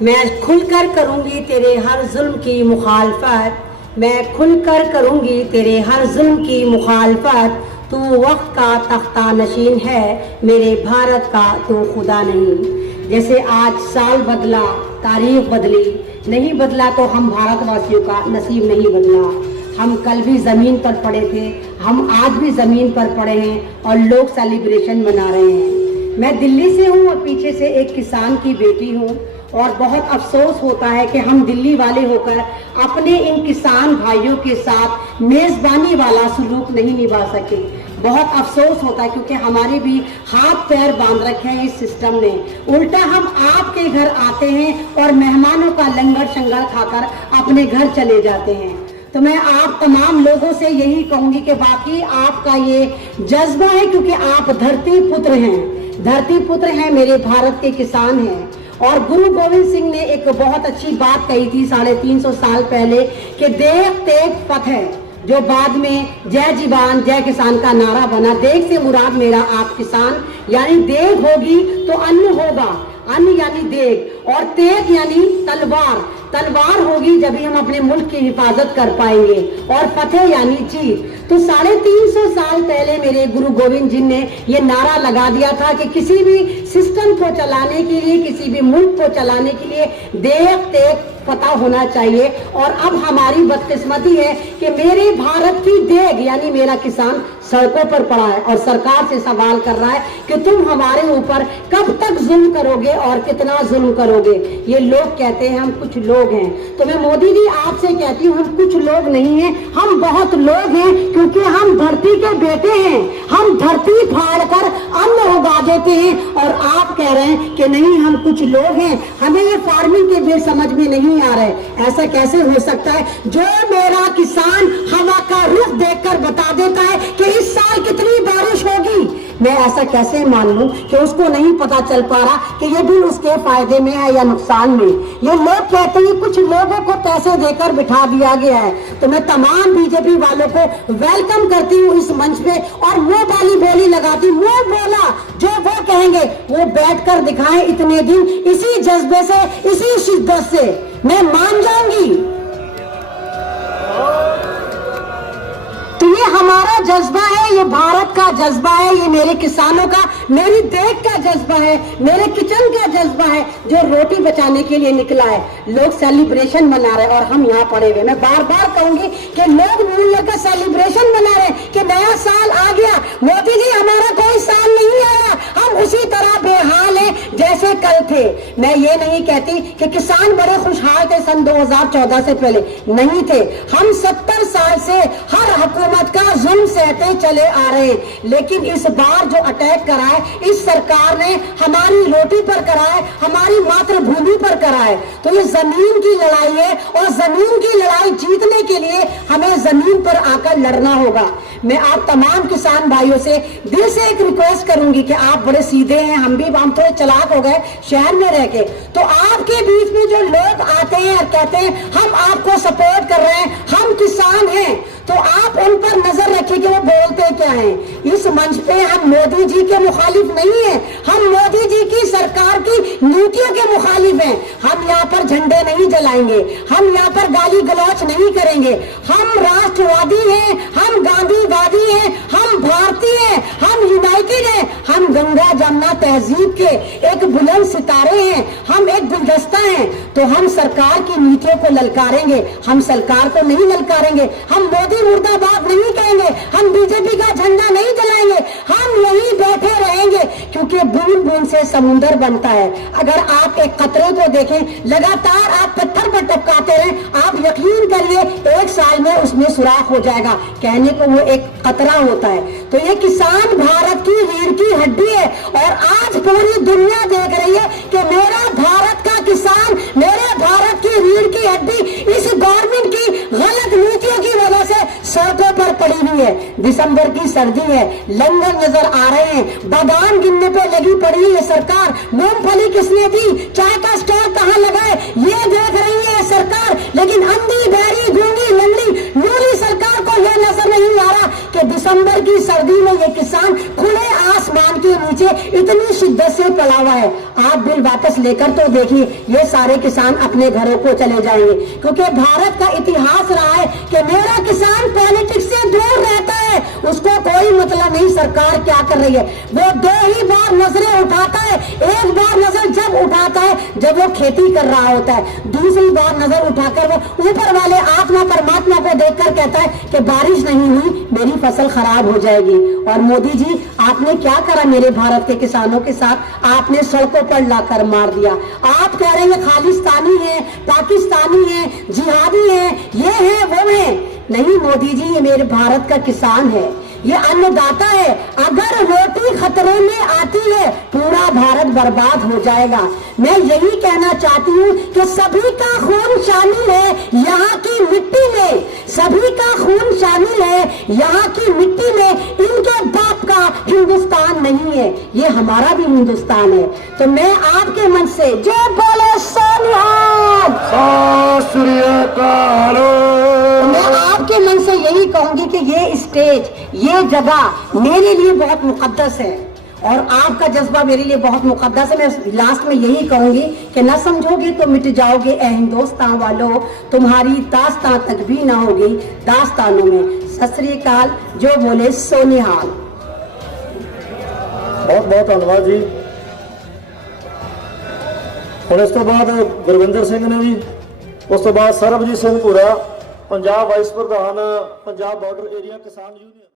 मैं खुलकर करूंगी तेरे हर जुल्म की मुखालफत, मैं खुलकर करूंगी तेरे हर जुल्म की मुखालफत। तू वक्त का तख्ता नशीन है, मेरे भारत का तू खुदा नहीं। जैसे आज साल बदला, तारीख बदली, नहीं बदला तो हम भारतवासियों का नसीब नहीं बदला। हम कल भी ज़मीन पर पड़े थे, हम आज भी ज़मीन पर पड़े हैं और लोग सेलिब्रेशन मना रहे हैं। मैं दिल्ली से हूँ और पीछे से एक किसान की बेटी हूँ और बहुत अफसोस होता है कि हम दिल्ली वाले होकर अपने इन किसान भाइयों के साथ मेज़बानी वाला सलूक नहीं निभा सके। बहुत अफसोस होता है क्योंकि हमारे भी हाथ पैर बांध रखे हैं इस सिस्टम ने। उल्टा हम आपके घर आते हैं और मेहमानों का लंगर शंगर खाकर अपने घर चले जाते हैं। तो मैं आप तमाम लोगों से यही कहूंगी कि बाकी आपका ये जज्बा है क्योंकि आप धरती पुत्र हैं, धरती पुत्र हैं, मेरे भारत के किसान हैं। और गुरु गोविंद सिंह ने एक बहुत अच्छी बात कही थी 350 साल पहले कि देख तेग पथ है, जो बाद में जय जीवान जय किसान का नारा बना। देख से मुराद मेरा आप किसान, यानी देग होगी तो अन्न होगा, अन्न यानी देग, और तेग यानी तलवार, तलवार होगी जब भी हम अपने मुल्क की हिफाजत कर पाएंगे, और फतेह यानी जीत। तो 350 साल पहले मेरे गुरु गोविंद जी ने ये नारा लगा दिया था कि किसी भी सिस्टम को चलाने के लिए, किसी भी मुल्क को चलाने के लिए देख तेग पता होना चाहिए। और अब हमारी बदकिस्मती है कि मेरे भारत की देग यानी मेरा किसान सड़कों पर पड़ा है और सरकार से सवाल कर रहा है कि तुम हमारे ऊपर कब तक जुल्म करोगे और कितना जुल्म करोगे। ये लोग कहते हैं हम कुछ लोग हैं, तो मैं मोदी जी आपसे कहती हूँ हम कुछ लोग नहीं हैं, हम बहुत लोग हैं, क्योंकि हम धरती के बेटे हैं। हम धरती फाड़ कर अन्न उगा देते हैं और आप कह रहे हैं कि नहीं हम कुछ लोग हैं। हमें ये फार्मिंग के बिल समझ में नहीं आ रहे। ऐसा कैसे हो सकता है? जो मेरा किसान हवा का रुख देखकर बता देता है कि इस साल कितनी बारिश होगी, मैं ऐसा कैसे मान लूं कि उसको नहीं पता चल पा रहा कि ये बिल उसके फायदे में है या नुकसान में। ये लोग कहते हैं कुछ लोगों को पैसे देकर बिठा दिया गया है। तो मैं तमाम बीजेपी वालों को वेलकम करती हूँ इस मंच पे और मुंह वाली बोली लगाती हूँ, मुंह बोला जो वो कहेंगे वो बैठ कर दिखाएं इतने दिन, इसी जज्बे से, इसी शिद्दत से मैं मान जाऊंगी। तो ये हमारा जज्बा है, ये भारत का जज्बा है, ये मेरे किसानों का, मेरी देख का जज्बा है, मेरे किचन का जज्बा है जो रोटी बचाने के लिए निकला है। लोग सेलिब्रेशन मना रहे हैं और हम यहाँ पड़े हुए। मैं बार बार कहूंगी कि लोग न्यू ईयर का सेलिब्रेशन मना रहे हैं कि नया साल आ गया। मोदी जी हमारा कोई साल नहीं आया, हम उसी तरह बेहाल हैं जैसे कल थे। मैं ये नहीं कहती कि किसान बड़े खुशहाल थे सन 2014 से पहले, नहीं थे। हम 70 साल से हर हुकूमत का जुल्म सहते चले आ रहे हैं, लेकिन इस बार जो अटैक करा है इस सरकार ने हमारी रोटी पर करा है, हमारी मातृभूमि पर करा है। तो ये जमीन की लड़ाई है और जमीन की लड़ाई जीतने के लिए हमें जमीन पर आकर लड़ना होगा। मैं आप तमाम किसान भाइयों से दिल से एक रिक्वेस्ट करूंगी कि आप बड़े सीधे हैं, हम थोड़े चालाक हो गए शहर में रह के। तो आपके बीच में जो लोग आते हैं और कहते हैं हम आपको सपोर्ट कर रहे हैं, हम किसान हैं, तो आप उन पर नजर रखिए कि वो बोलते क्या हैं। इस मंच पे हम मोदी जी के मुखालिफ नहीं है, हम मोदी जी की सरकार की नीतियों के मुखालिफ हैं। हम यहाँ पर झंडे नहीं जलाएंगे, हम यहाँ पर गाली गलौच नहीं करेंगे। हम राष्ट्रवादी हैं, हम गांधीवादी हैं, हम भारतीय हैं, हम यूनाइटेड हैं, हम गंगा जमुना तहजीब के एक बुलंद सितारे हैं, हम एक गुलदस्ता हैं। तो हम सरकार की नीतियों को ललकारेंगे, हम सरकार को नहीं ललकारेंगे। हम मोदी मुर्दाबाद नहीं कहेंगे, हम बीजेपी का झंडा नहीं जलाएंगे, हम यहीं बैठे रहेंगे, क्योंकि बूंद बूंद से समुंदर बनता है। अगर आप एक कतरे को देखें, लगातार आप पत्थर पर टपकाते रहें, आप यकीन करिए 1 साल में उसमें सुराख हो जाएगा। कहने को वो एक कतरा होता है। तो ये किसान भारत की रीढ़ की हड्डी है और आज पूरी दुनिया देख रही है कि मेरा भारत का किसान, मेरे भारत की रीढ़ की हड्डी इस गवर्नमेंट की गलत नीतियों की वजह से सड़कों पर पड़ी हुई है। दिसंबर की सर्दी है, लंगर नजर आ रहे हैं, बादाम गिनने पे लगी पड़ी है सरकार। मूंगफली किसने दी, चाय का स्टॉल कहाँ लगाए, ये देख रही है सरकार। लेकिन अंधी बहरी गूंगी लंगड़ी नीली सरकार को यह नजर नहीं आ रहा कि दिसंबर की सर्दी में ये किसान खुले आसमान के नीचे इतनी शिद्दत से पड़ा हुआ है। आप बिल वापस लेकर तो देखिए ये सारे किसान अपने घरों को चले जाएंगे, क्योंकि भारत का इतिहास रहा है कि मेरा किसान पॉलिटिक्स से दूर रहता है, उसको कोई मतलब नहीं सरकार क्या कर रही है। वो दो ही बार नजरें उठाता है, एक बार नजर जब उठाता है जब वो खेती कर रहा होता है, दूसरी बार नजर उठाकर वो ऊपर वाले आत्मा परमात्मा को देखकर कहता है कि बारिश नहीं हुई, मेरी फसल खराब हो जाएगी। और मोदी जी आपने क्या करा मेरे भारत के किसानों के साथ? आपने सड़कों पर लाकर मार दिया। आप कह रहे हैं खालिस्तानी है, पाकिस्तानी है, जिहादी है, ये है वो है। नहीं मोदी जी, ये मेरे भारत का किसान है, ये अन्नदाता है। अगर रोटी खतरे में आती है पूरा भारत बर्बाद हो जाएगा। मैं यही कहना चाहती हूँ कि सभी का खून शामिल है यहाँ की मिट्टी में, सभी का खून शामिल है यहाँ की मिट्टी में। इनके बाप का हिंदुस्तान नहीं है, ये हमारा भी हिंदुस्तान है। तो मैं आपके मन से जय बोले सोनिहाल, मैं आपके मन से यही कहूंगी कि ये स्टेज, ये जगह मेरे लिए बहुत मुकद्दस है और आपका जज्बा मेरे लिए बहुत मुकद्दस है। मैं लास्ट में यही कहूंगी कि ना समझोगे तो मिट जाओगे ए हिंदुस्तान वालों, तुम्हारी दास्तां तक भी ना होगी दास्तानों में। सत श्री अकाल, जो बोले सोनिहाल। बहुत बहुत धन्यवाद जी। ਹੁਣ ਇਸ ਤੋਂ ਬਾਅਦ ਗੁਰਵਿੰਦਰ ਸਿੰਘ ਨੇ ਜੀ, ਉਸ ਤੋਂ ਬਾਅਦ ਸਰਬਜੀਤ ਸਿੰਘ ਭੂਰਾ, पंजाब वाइस प्रधान पंजाब बॉर्डर एरिया किसान यूनियन।